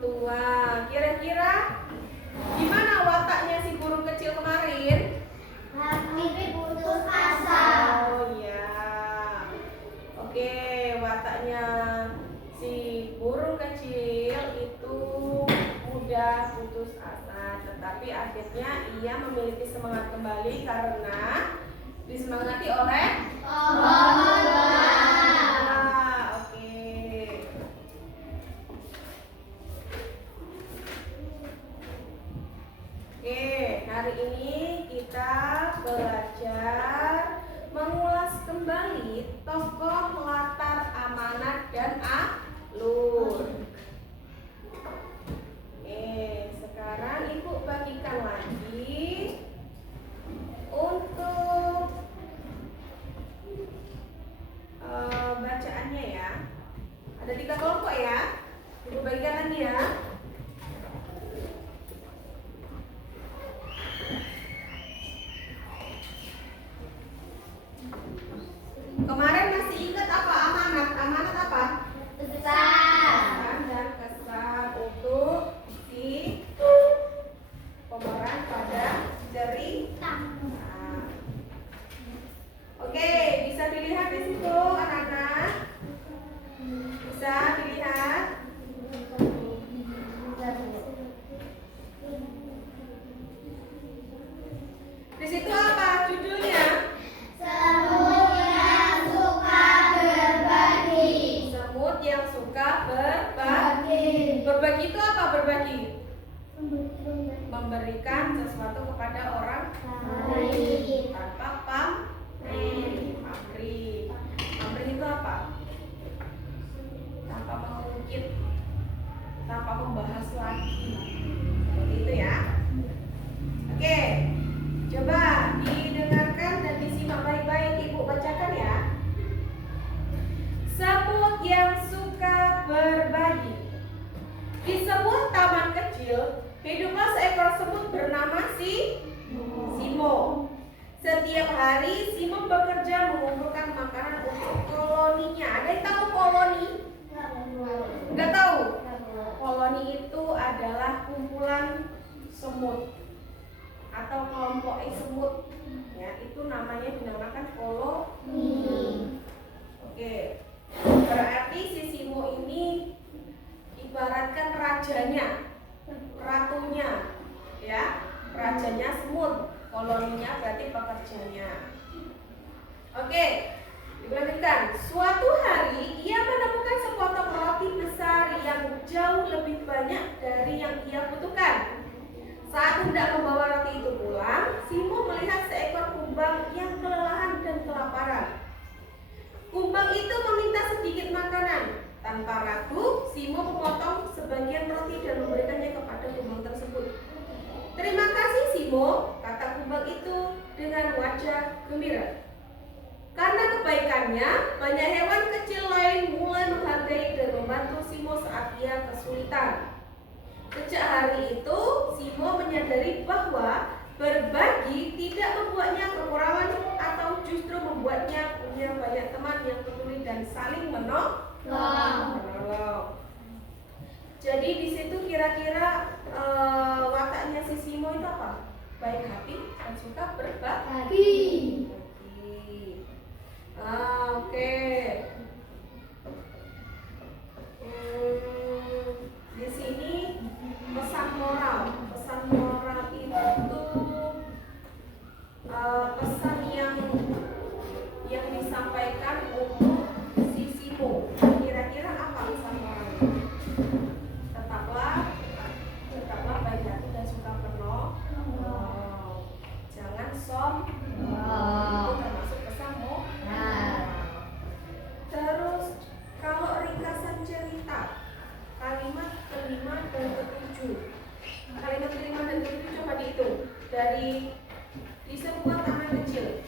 tua. Kira-kira gimana wataknya si burung kecil kemarin? Hampir putus asa. Oh iya. Oke, wataknya si burung kecil itu mudah putus asa, tetapi akhirnya ia memiliki semangat kembali karena disemangati oleh Allah. Oke, hari ini kita belajar mengulas kembali tokoh latar Amanat dan Alur. Sekarang Ibu bagikan lagi untuk bacaannya ya. Ada 3 kelompok ya. Ibu bagikan lagi ya. Kemarin masih ingat apa amanat? Amanat apa? Pesan Dan kesan untuk si pemeran pada cerita. Oke, bisa dilihat di situ anak-anak? Bisa dilihat? Di situ apa judulnya? Semut yang suka berbagi. Semut yang suka berbagi. Berbagi itu apa berbagi? Memberikan sesuatu kepada orang Lain. tanpa pamrih. Pamrih itu apa? Tanpa mengungkit, tanpa membahas lagi. Seperti itu ya. Oke, coba didengarkan dan disimak baik-baik. Ibu bacakan ya. Semut yang suka berbagi. Di sebuah taman kecil, hiduplah seekor semut bernama Simo. Setiap hari Simo bekerja mengumpulkan makanan untuk koloninya. Ada yang tahu koloni? Enggak tahu? Koloni itu adalah kumpulan semut atau kelompok semut. Ya, itu namanya dinamakan koloni. Oke. Berarti si Simo ini ibaratkan rajanya, ratunya, ya, rajanya semut, koloninya berarti pekerjanya. Oke, dilanjutkan. Suatu hari ia menemukan sepotong roti besar yang jauh lebih banyak dari yang ia butuhkan. Saat hendak membawa roti itu pulang, Simo melihat seekor kumbang yang kelelahan dan kelaparan. Kumbang itu meminta sedikit makanan. Tanpa ragu, Simo memotong sebagian roti dan memberikannya kepada kumbang tersebut. Terima kasih Simo, kata kumbang itu dengan wajah gembira. Karena kebaikannya, banyak hewan kecil lain mulai menghargai dan membantu Simo saat ia kesulitan. Sejak hari itu, Simo menyadari bahwa berbagi tidak membuatnya kekurangan atau justru membuatnya punya banyak teman yang peduli dan saling menolong. Jadi di situ kira-kira wataknya si Simo itu apa? Baik hati dan suka berbagi. Oke. Di sini pesan moral itu pesan yang disampaikan untuk si Simo. Kira-kira apa pesan moralnya? Tetaplah baik hati dan suka penolong. Jangan sombong. Itu termasuk pesan moral. Terus kalau ringkasan cerita, kalimat kelima dan ketujuh. Kalimat kelima dan ketujuh coba dihitung dari di sebuah taman kecil.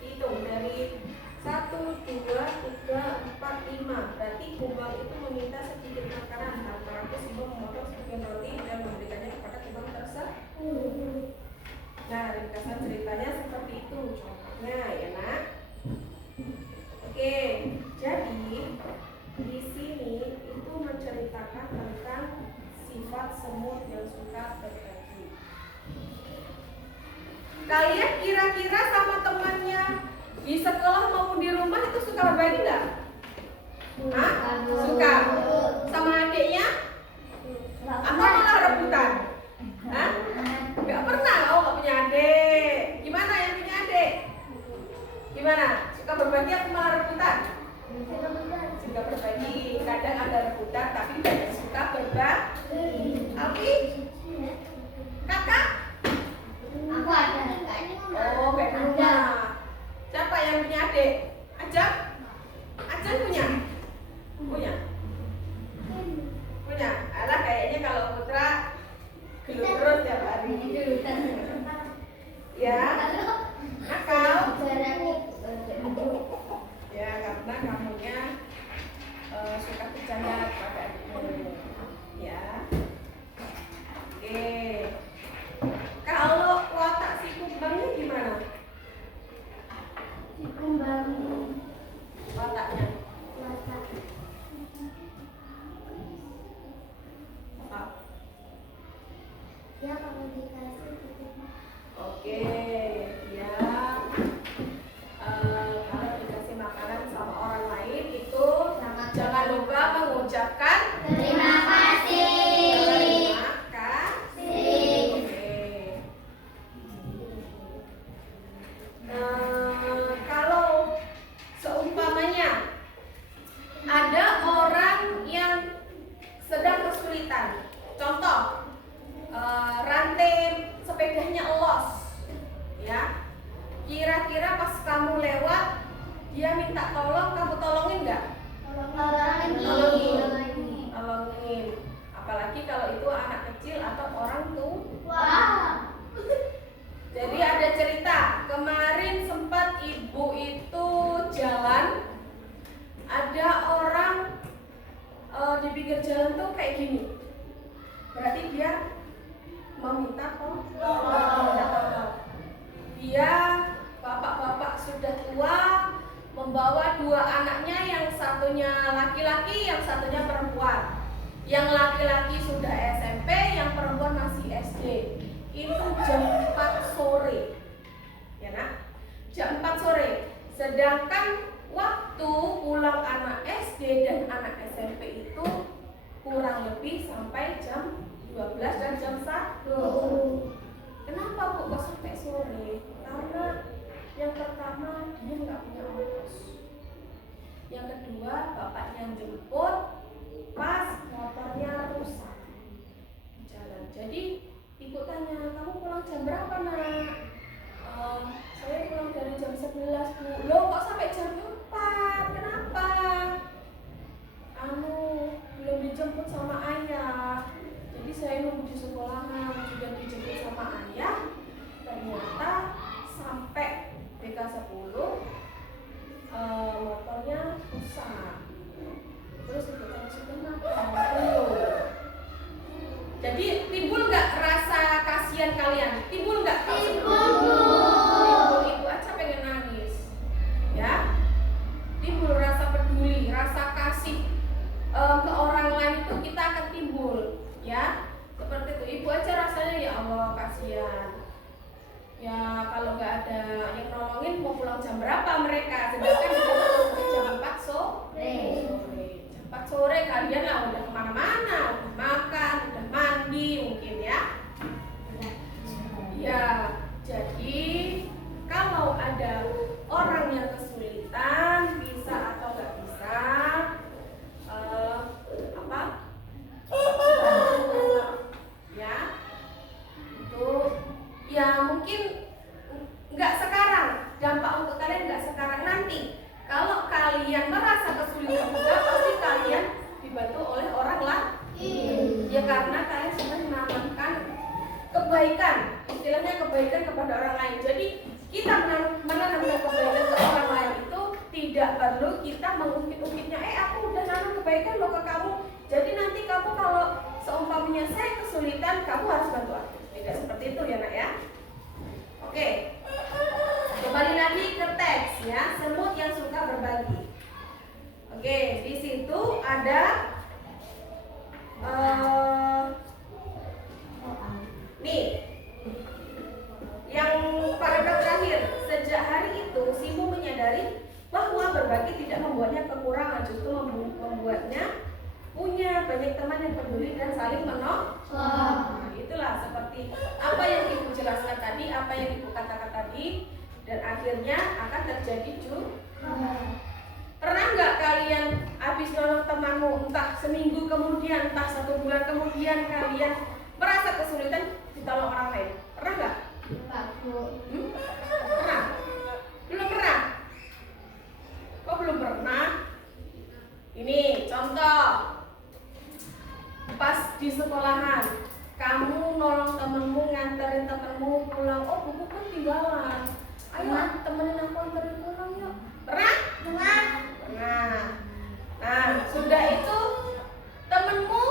Dihitung dari 1, 2, 3, 4, 5. Berarti kumbang itu meminta sedikit makanan. Tanpa ragu Simo memotong sebagian roti dan memberikannya kepada kumbang tersebut. Nah, ringkasan ceritanya seperti itu contohnya ya nak. Oke, jadi di sini itu menceritakan tentang semut yang suka berbagi. Kalian kira-kira sama temannya di sekolah maupun di rumah itu suka berbagi nggak? Hah? Suka. Sama adiknya? Atau malah rebutan? Hah? Nggak pernah, oh nggak punya adik. Gimana yang punya adik? Gimana? Suka berbagi atau malah rebutan? Suka berbagi. Kadang ada rebutan tapi tidak suka berbagi. Alfi? Kakak? Aku ada enggak ini Oh, kayak di rumah. Siapa yang punya adik? Ajak? Ajak punya? Punya? Punya? Alah kayaknya kalau Putra gelut terus tiap hari. Ya? Nakal? Ya, karena kamunya suka bercanda pada adikmu. Ya. Oke. Kalau watak si kumbangnya gimana? Wataknya? Apa? Ya kalau dikasih gitu. Oke, ya. Kalau dikasih makanan sama orang lain itu jangan lupa mengucapkan Terima kasih. terima kasih. Oke. Kalau seumpamanya ada orang yang sedang kesulitan, contoh rantai sepedanya los, ya. Kira-kira pas kamu lewat, dia minta tolong, kamu tolongin nggak? Tolongin. Apalagi kalau itu anak kecil atau orang tua. Jadi ada cerita, kemarin sempat ibu itu jalan, ada orang di pinggir jalan tuh kayak gini. Berarti dia meminta tolong. Dia bapak-bapak sudah tua, membawa dua anaknya, yang satunya laki-laki, yang satunya perempuan. Yang laki-laki sudah SMP, yang perempuan masih SD. Itu jam 4 sore. Ya nak? Jam 4 sore. Sedangkan waktu pulang anak SD dan anak SMP itu kurang lebih sampai jam 12 dan jam 1. Kenapa Bu kok sampai sore? Karena yang pertama dia nggak punya ongkos. Yang kedua bapaknya yang jemput, pas motornya rusak di jalan. Jadi ibu tanya, kamu pulang jam berapa nak? Saya pulang dari jam 11 Bu. Loh kok sampai jam 4? Kenapa? Belum dijemput sama ayah. Jadi saya nunggu di sekolahan, sudah dijemput sama ayah. Ternyata sampai BK10 motornya rusak. Terus ibu tanya, sudah makan? Belum. Jadi timbul nggak rasa kasihan kalian? Timbul nggak? Timbul, ibu aja pengen nangis. Ya, timbul rasa peduli, rasa kasih ke orang lain itu kita akan timbul. Ya, seperti itu. Ibu aja rasanya ya Allah kasihan. Ya kalau nggak ada yang nolongin mau pulang jam berapa mereka? Sedangkan jam 4 sore. Jam 4 sore kalian lah udah kemana-mana, udah makan, udah mandi mungkin ya. Ya, jadi kalau ada orang yang kesulitan, bisa atau nggak bisa, ya itu ya mungkin nggak sekarang, dampak untuk kalian nggak sekarang, nanti kalau kalian merasa kesulitan juga pasti kalian dibantu oleh orang lain. Ya karena kalian sudah menanamkan kebaikan, istilahnya kebaikan kepada orang lain. Jadi kita menanamkan kebaikan ke orang lain itu tidak perlu kita mengungkit-ungkitnya. Aku udah nanam kebaikan loh ke kamu. Jadi nanti kamu kalau seumpamanya saya kesulitan, kamu harus bantu aku. Tidak seperti itu ya nak ya. Oke. Kembali lagi ke teks ya, semut yang suka berbagi. Oke, di situ ada entah 1 bulan kemudian kalian merasa kesulitan ditolong orang lain. Pernah nggak? Pak Bu. Pernah? Belum pernah? Kok belum pernah? Ini contoh. Pas di sekolahan, kamu nolong temenmu, nganterin temenmu pulang. Oh, buku ketinggalan. Ayo temenin aku anterin pulang yuk. Pernah? Pernah. Pernah. Nah, sudah itu temenmu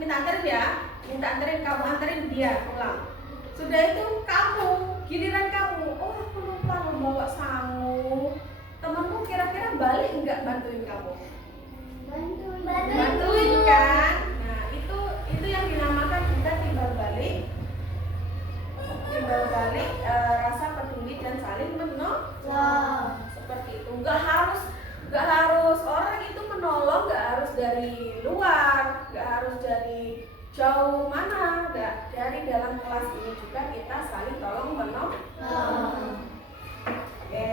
minta anterin ya, minta anterin, kamu anterin dia pulang. Sudah itu kamu, giliran kamu, oh aku lupa bawa sangu. Temenmu kira-kira balik nggak bantuin kamu? Bantuin kan? Nah itu yang dinamakan kita timbal balik rasa peduli dan saling menolong. Seperti itu. Nggak harus orang itu menolong, nggak harus dari luar, nggak harus dari jauh mana, nggak, dari dalam kelas ini juga kita saling tolong menolong. Oke,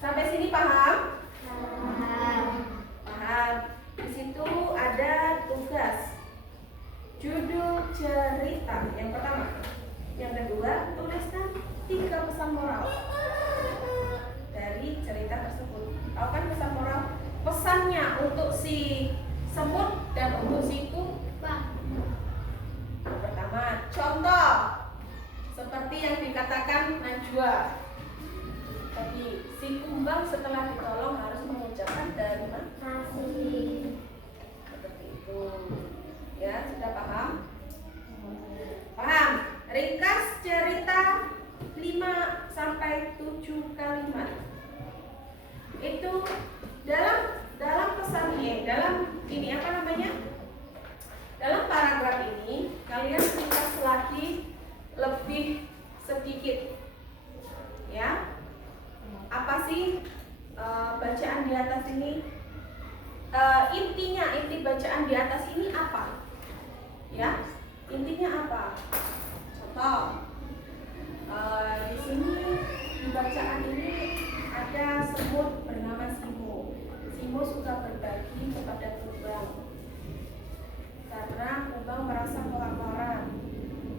sampai sini paham? Paham. Di situ ada tugas judul cerita yang pertama. Yang kedua, tuliskan 3 pesan moral dari cerita tersebut. Tahu kan pesan moral? Pesannya untuk si semut dan untuk si kumbang. Yang pertama, contoh seperti yang dikatakan Najwa tadi, si kumbang setelah ditolong harus mengucapkan terima kasih. Seperti itu. Ya, sudah paham? Paham? Ringkas cerita 5 sampai 7 kalimat. Itu dalam pesan dalam ini apa namanya? Dalam paragraf ini kalian ringkas lagi lebih sedikit. Ya. Apa sih bacaan di atas ini? Inti bacaan di atas ini apa? Ya, intinya apa? Contoh, di sini di bacaan ini ada semut bernama Simo. Simo suka berbagi kepada kumbang karena kumbang merasa kelaparan.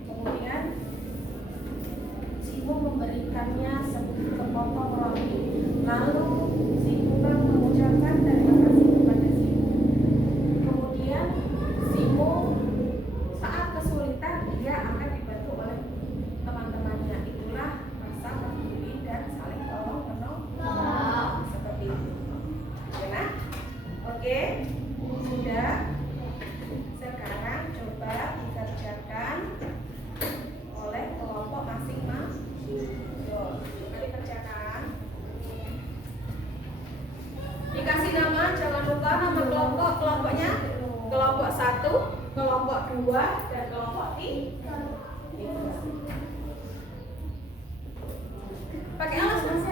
Kemudian Simo memberikannya sepotong roti. Lalu si kumbang mengucapkan terima kasih kepada Simo. Kemudian Simo saat kesulitan dia akan dibantu oleh teman-temannya. Itulah rasa peduli dan saling tolong menolong. Seperti itu. Ya, oke, sudah. Sekarang coba dikerjakan oleh kelompok masing-masing. Coba dikerjakan. Dikasih nama, jangan lupa nama kelompoknya. Kelompok 1, kelompok 2, dan kelompok 3. Pakai alas mas.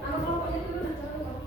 Nama kelompoknya dulu nanti lupa.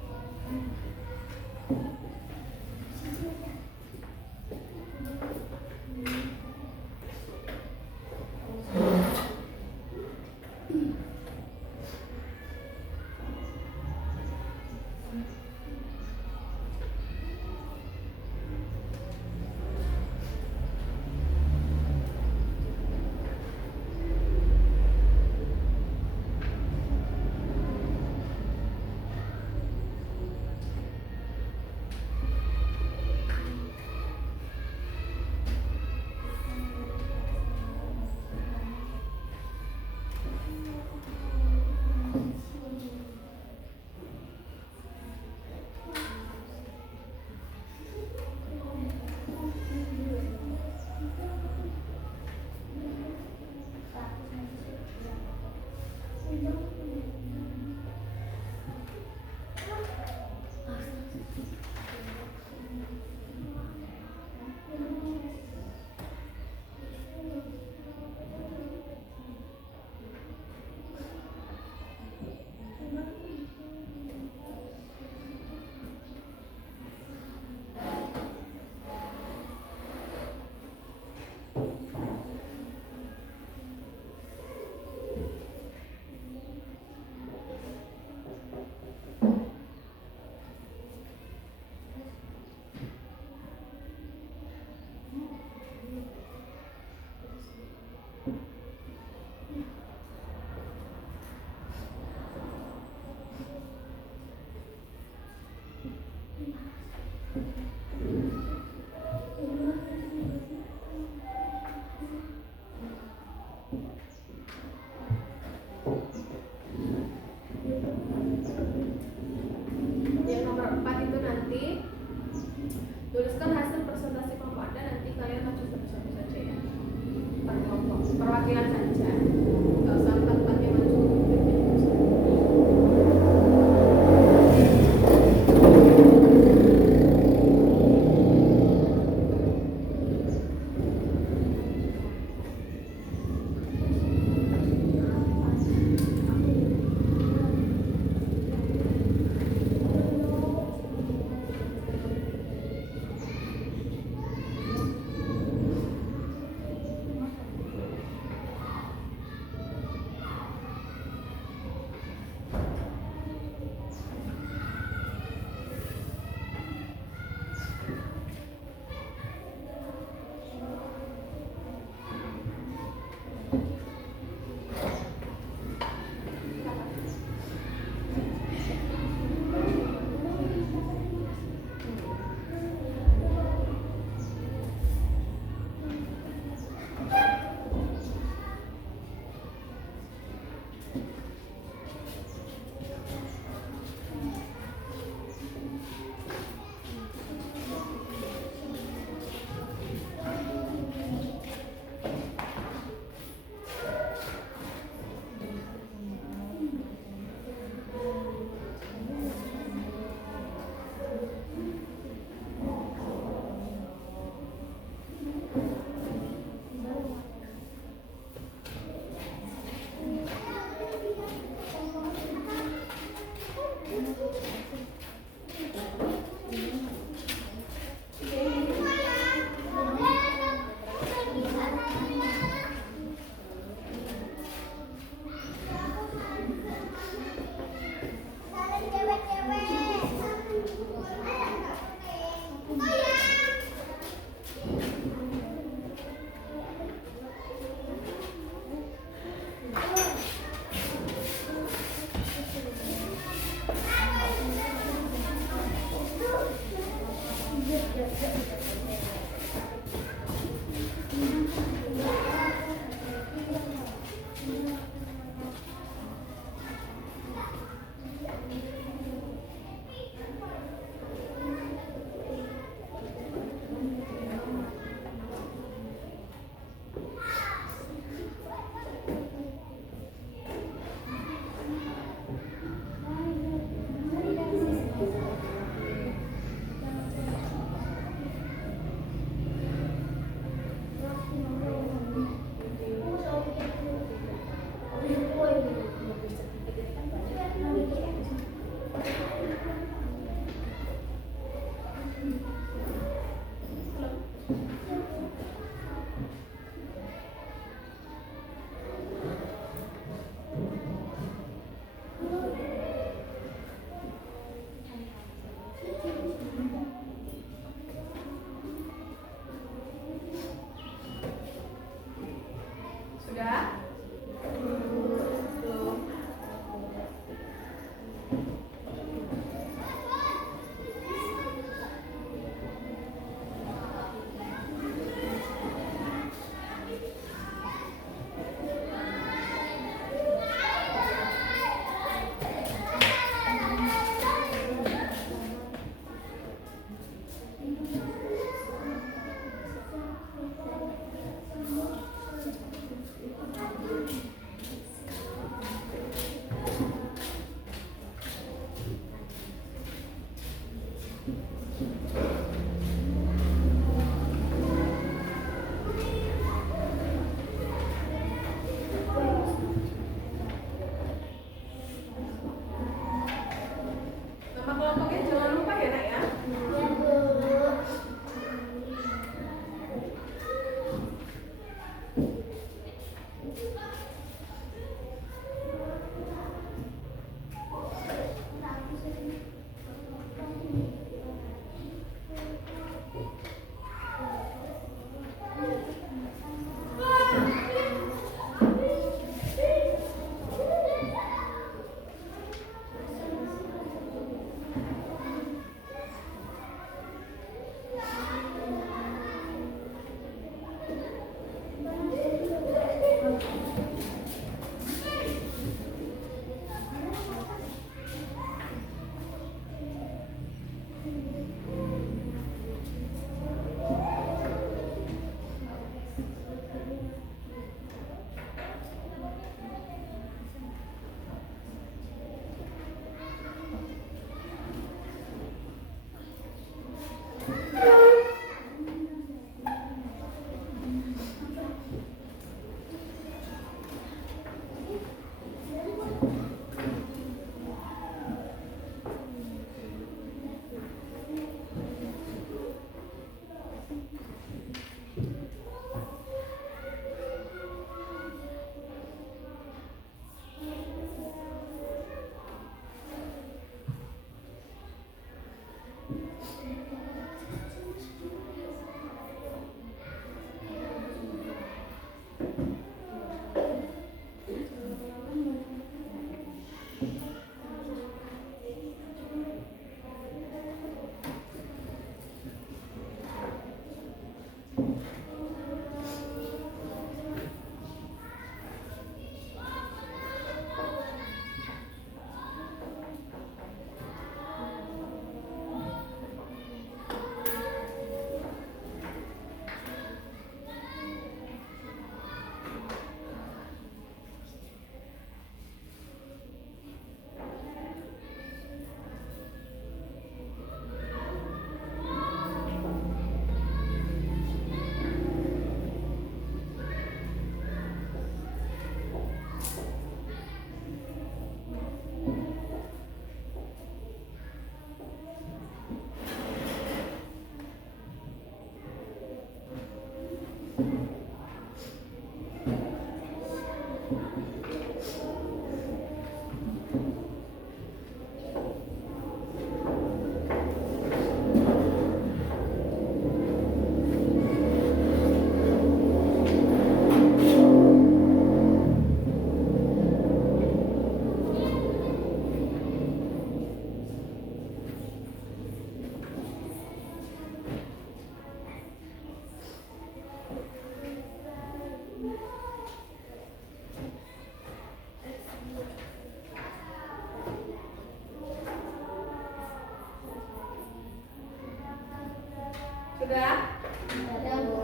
Sudah? Sudah, Bu.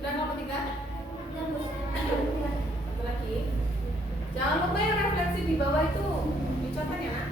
Sudah nomor 3? Satu lagi. Jangan lupa yang refleksi di bawah itu dicontoh ya, Nak.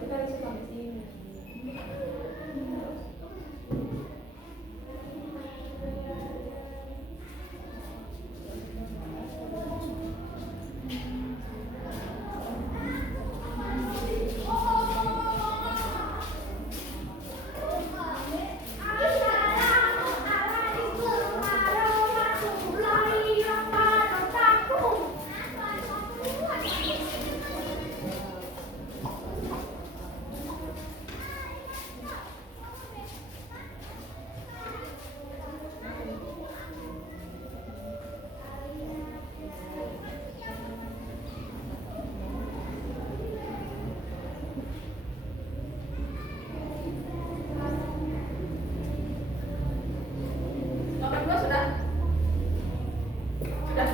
Kita harus sampai sini. Nomor 2 sudah? Sudah?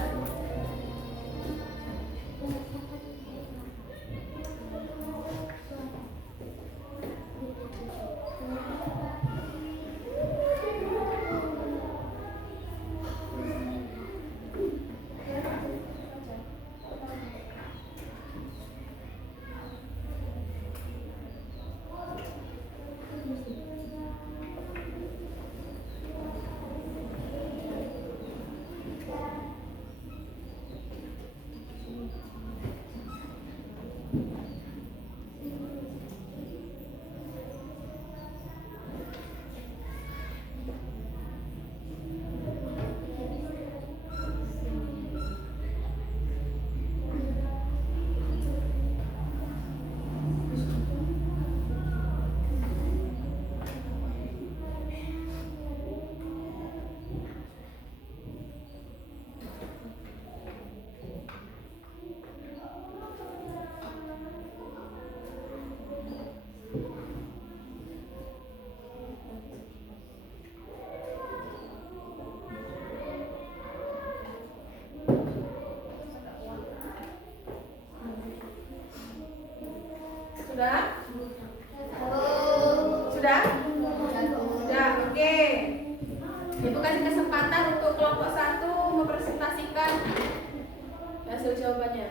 Sudah? Sudah? Sudah, oke. Ibu kasih kesempatan untuk kelompok 1 mempresentasikan hasil jawabannya.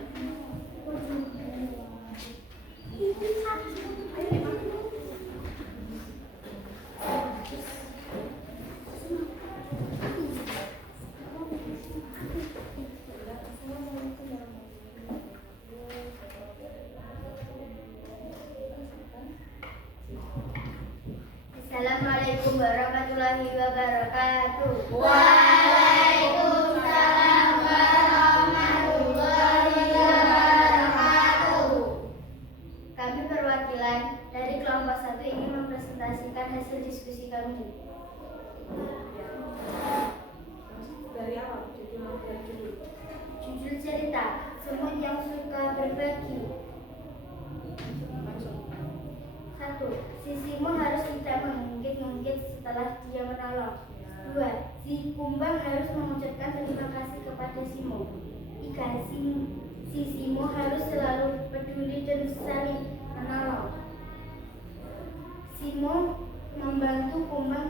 Assalamualaikum warahmatullahi wabarakatuh. Waalaikumsalam warahmatullahi wabarakatuh. Kami perwakilan dari kelompok 1 ingin mempresentasikan hasil diskusi kami. Dari awal, jadi mau dari dulu. Judul cerita, semut yang suka berbagi. Langsung. 1. Si Simo harus tidak mengungkit-ungkit setelah dia menolong. 2. Si Kumbang harus mengucapkan terima kasih kepada Simo. 3. Si Simo harus selalu peduli dan saling menolong. Simo membantu Kumbang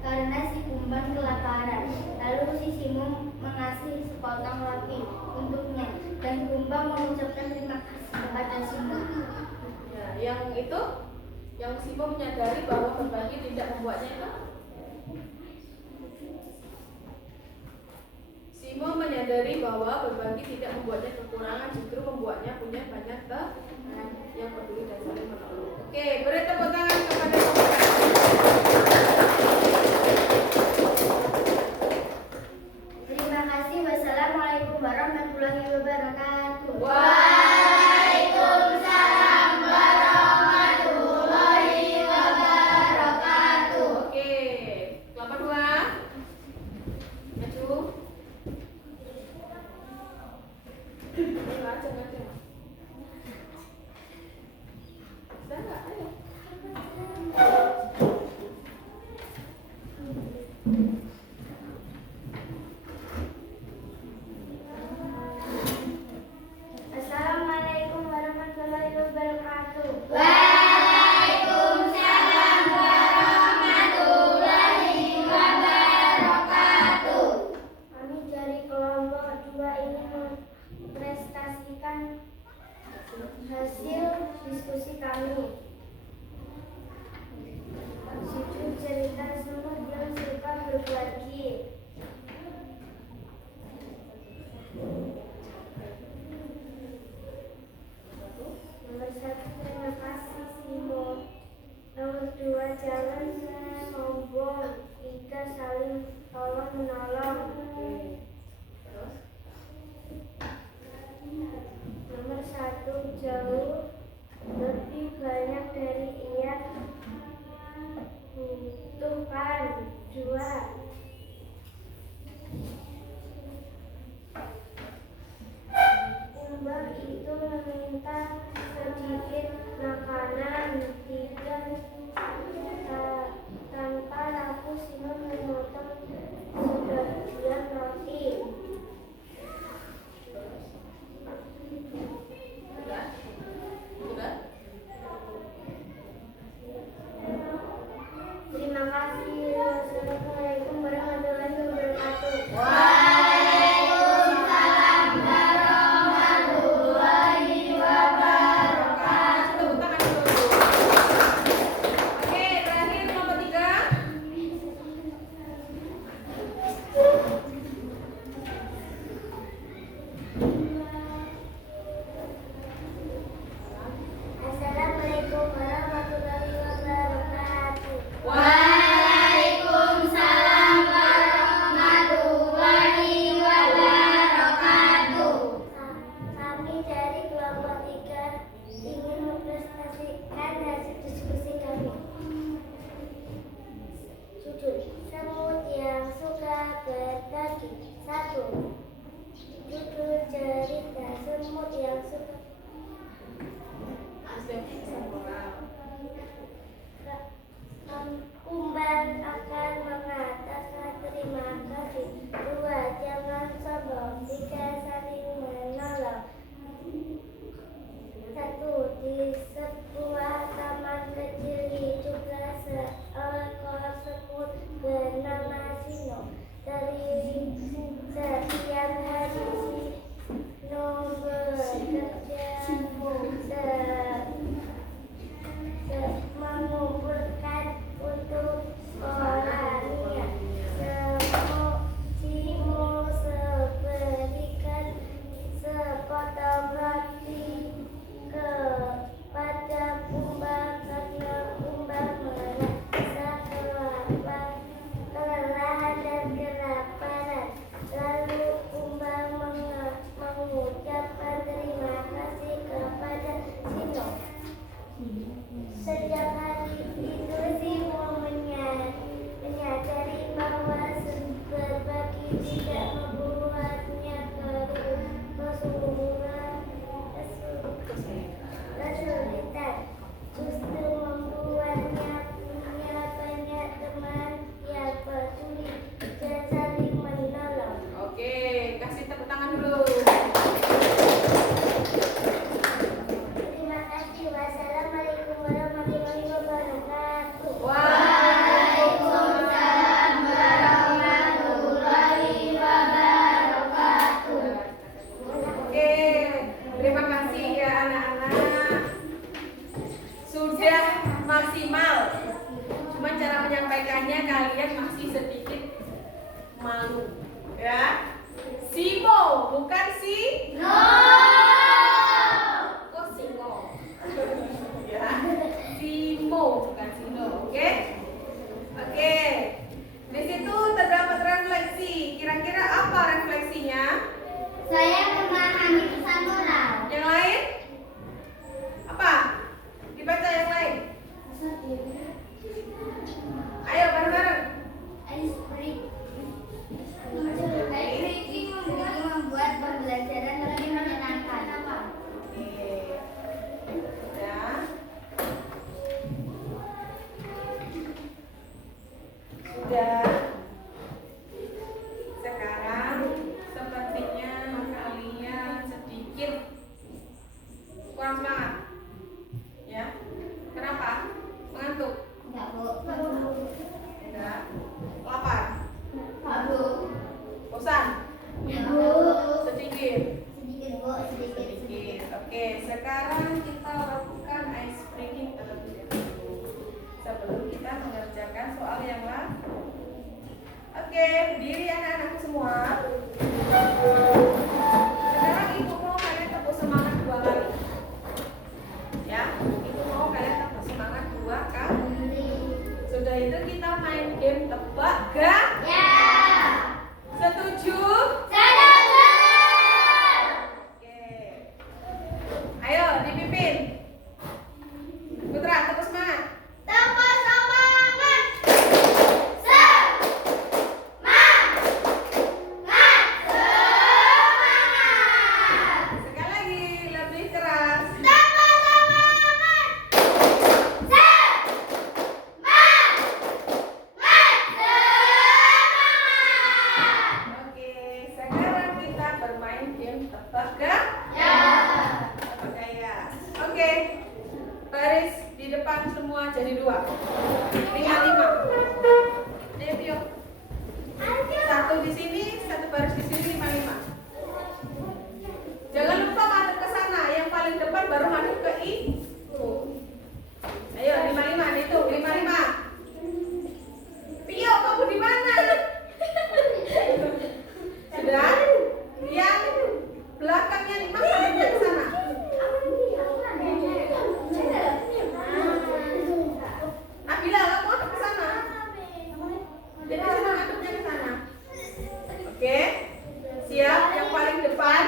karena si Kumbang kelaparan. Lalu si Simo mengasih sepotong roti untuknya dan Kumbang mengucapkan terima kasih kepada Simo. Ya, yang itu, yang Simo menyadari bahwa berbagi tidak membuatnya itu. Simo menyadari bahwa berbagi tidak membuatnya kekurangan, justru membuatnya punya banyak teman yang peduli dan saling menolong. Oke, beri tepuk tangan kepada kelompok. Terima kasih. Wassalamualaikum warahmatullahi wabarakatuh. Waalaikumsalam warahmatullahi baca. Bisa nggak? Ayo. Assalamualaikum warahmatullahi wabarakatuh. Kami dari kelompok 2 ini mempresentasikan hasil diskusi kami. Judul cerita semut yang suka berbagi. Nomor 1, terima kasih Simo. Nomor 2, jangan sombong. 3, saling tolong menolong. Nomor 1, jauh lebih banyak dari ia butuhkan. 2, kumbang itu meminta sedikit makanan. 3, tanpa ragu Simo memotong sebagian roti. Sudah? Terima kasih. Wassalamualaikum warahmatullahi wabarakatuh. Tepuk tangan dulu. Oke, terakhir nomor 3. Assalamualaikum warahmatullahi wabarakatuh. Kami dari kelompok 3 ingin mempresentasikan hasil diskusi kami. Judul semut yang suka berbagi. 1, judul cerita semut yang suka kumbang akan mengatakan terima kasih. 2, jangan sombong. 3, saling menolong. 1, di sebuah taman kecil hiduplah seekor semut bernama Sino. Setiap hari Sino bekerja mengumpulkan untuk sekolahnya. Simo berikan sepotong roti kepada kumbang karena kumbang merasa kelelahan dan kelaparan. Lalu kumbang mengucapkan terima kasih kepada Sino. Sejak hari itu Simo menyadari bahwa berbagi tidak membuatnya kesulitan, justru membuatnya punya banyak teman yang peduli dan saling menolong. Oke, kasih tepuk tangan dulu. Terima kasih. Wassalamualaikum warahmatullahi wabarakatuh. Waalaikumsalam warahmatullahi wabarakatuh. Oke, terima kasih ya anak-anak. Sudah maksimal. Cuma cara menyampaikannya kalian masih sedikit malu, ya. Simo, bukan si No. kok Simo. Ya. Simo, bukan Sino, oke? Oke. Di situ terdapat refleksi. Kira-kira apa refleksinya? Saya memahami pesan moral. Yang lain? Apa? Dibaca yang lain. Ayo bareng-bareng. Membuat pembelajaran lebih menyenangkan. bermain game tebak gaya. Tebak gaya. Oke. Baris di depan semua jadi 2. 5. Ayo Tio. Satu di sini, satu baris di sini 5. Jangan lupa madep ke sana. Yang paling depan baru madep ke itu. Ayo 5 itu 5. Tio, kamu di mana? Sudah? Yang belakangnya 5 madep ke sana. Nabila, kamu madep ke sana. Jadi sana madepnya ke sana. Oke? Siap? Yang paling depan.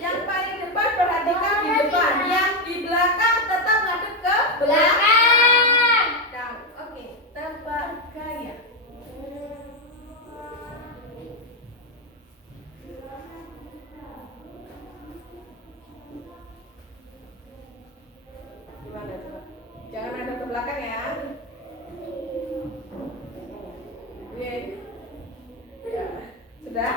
Yang paling depan perhatikan di depan. Yang di belakang tetap madep ke belakang. Oke, tebak gaya. Gimana coba? Jangan madep ke belakang ya. Oke. Ya. Sudah?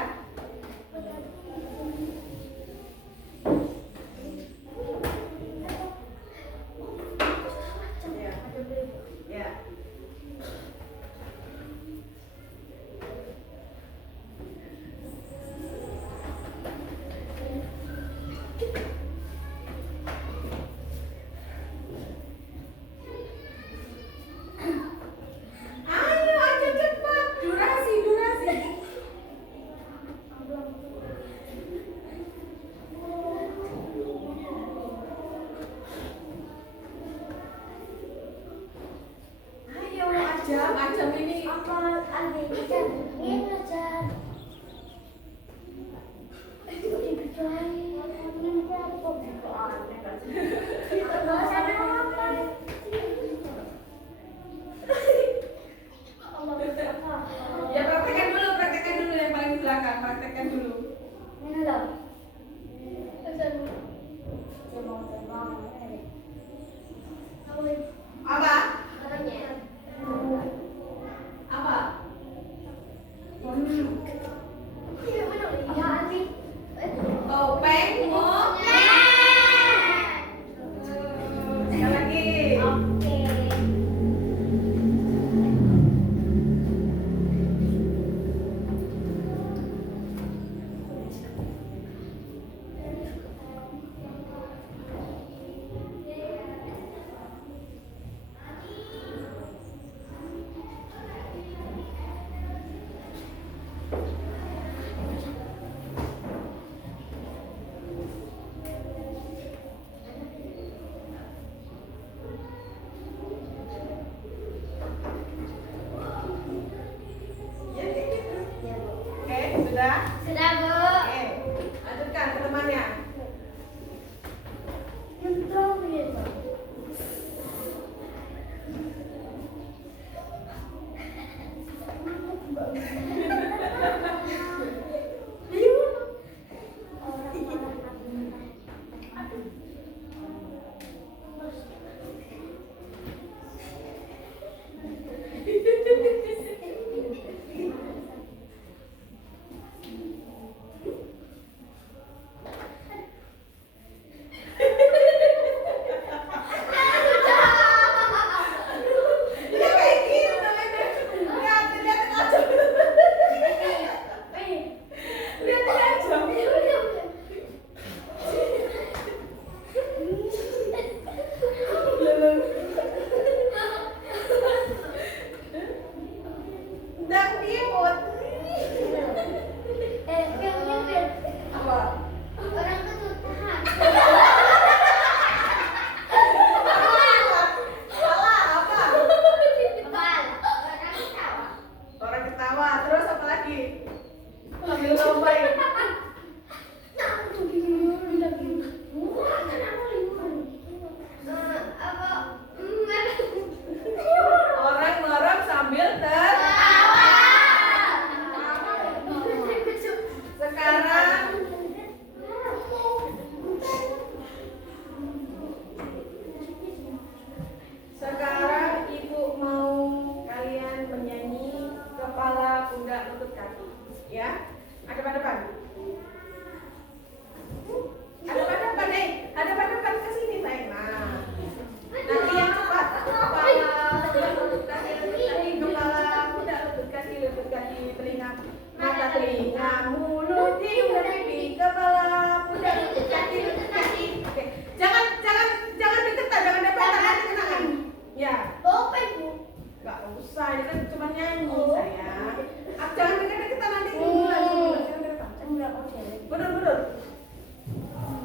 Benar-benar.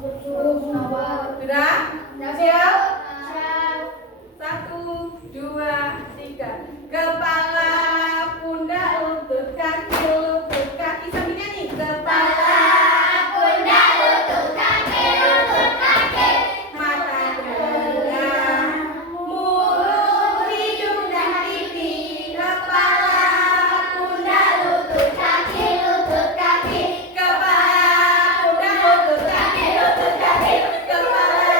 Berjuang. Sudah? Siap? Siap. 1, 2, 3. Kepala, pundak, lutut, kaki, lutut, kaki. Sambil nyanyi. Kepala, Pundak, lutut, kaki, mata, telinga, mulut, hidung, dan pipi. Kepala, pundak, lutut, kaki, lutut, kaki. kepala, pundak, lutut, kaki, lutut, kaki. Kepala,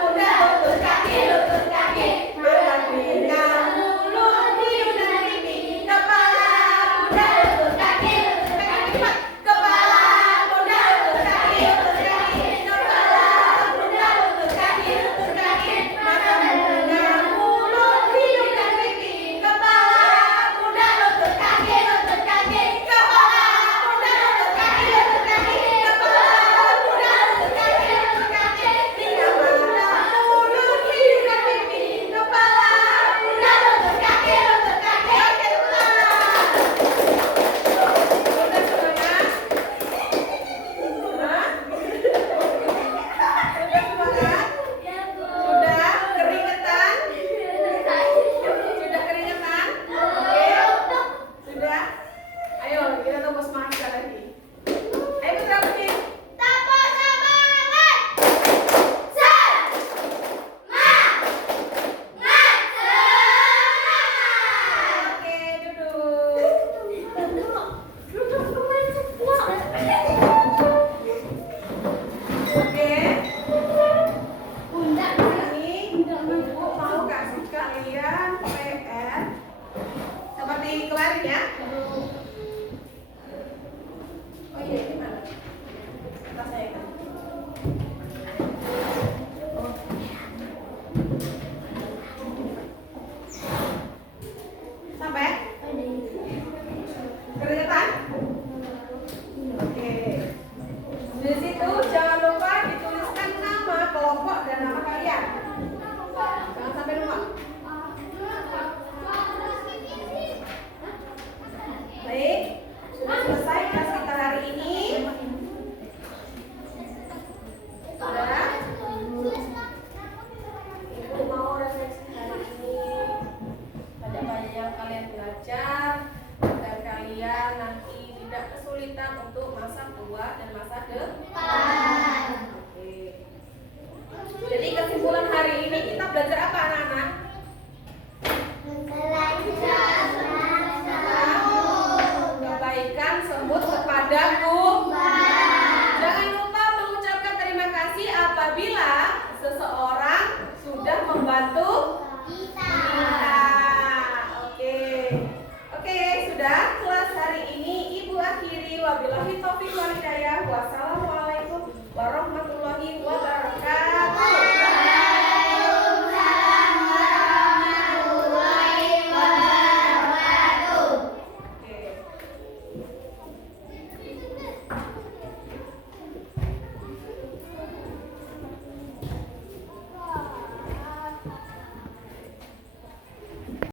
pundak, lutut, kaki, lutut, kaki. Mata, telinga, mulut, hidung, dan pipi. Kepala, pundak, lutut, kaki, lutut, kaki. Cepat. Kepala, pundak, lutut, kaki, lutut, kaki. Kepala, pundak, lutut, kaki, lutut, kaki. Mata, telinga, mulut, hidung, dan pipi. Kepala, pundak, lutut, kaki, lutut, kaki. Kepala, pundak, lutut, kaki, lutut, kaki. Kepala, pundak, lutut, kaki, lutut, kaki. Tiga mata, mulut, hidung, dan pipi. Kepala, pundak, lutut, kaki, lutut, kaki. Oke, udah semuanya? Hah? Sudah semangat? Sudah keringetan? Sudah keringetan? Oke. Sudah? Ayo kita tunggu semangat sekali lagi. Ayo kita bikin. Tepuk semangat. Oke, duduk. Oke. Ini Ibu mau kasih kalian PR seperti kemarin ya. Oh iya, ini mana? Tas saya kan. Sampai? Keringetan? Oke. Di situ jangan lupa dituliskan nama kelompok dan nama kalian. Jangan sampai lupa. Baik, sudah selesai kelas kita hari ini. Sudah? Ibu mau refleksi hari ini. Banyak-banyak yang kalian belajar agar kalian nanti tidak kesulitan untuk masa tua dan masa depan. Oke. Jadi kesimpulan hari ini kita belajar apa anak-anak? Kebaikan semut kepadaku. Jangan lupa mengucapkan terima kasih apabila seseorang sudah membantu kita. Oke.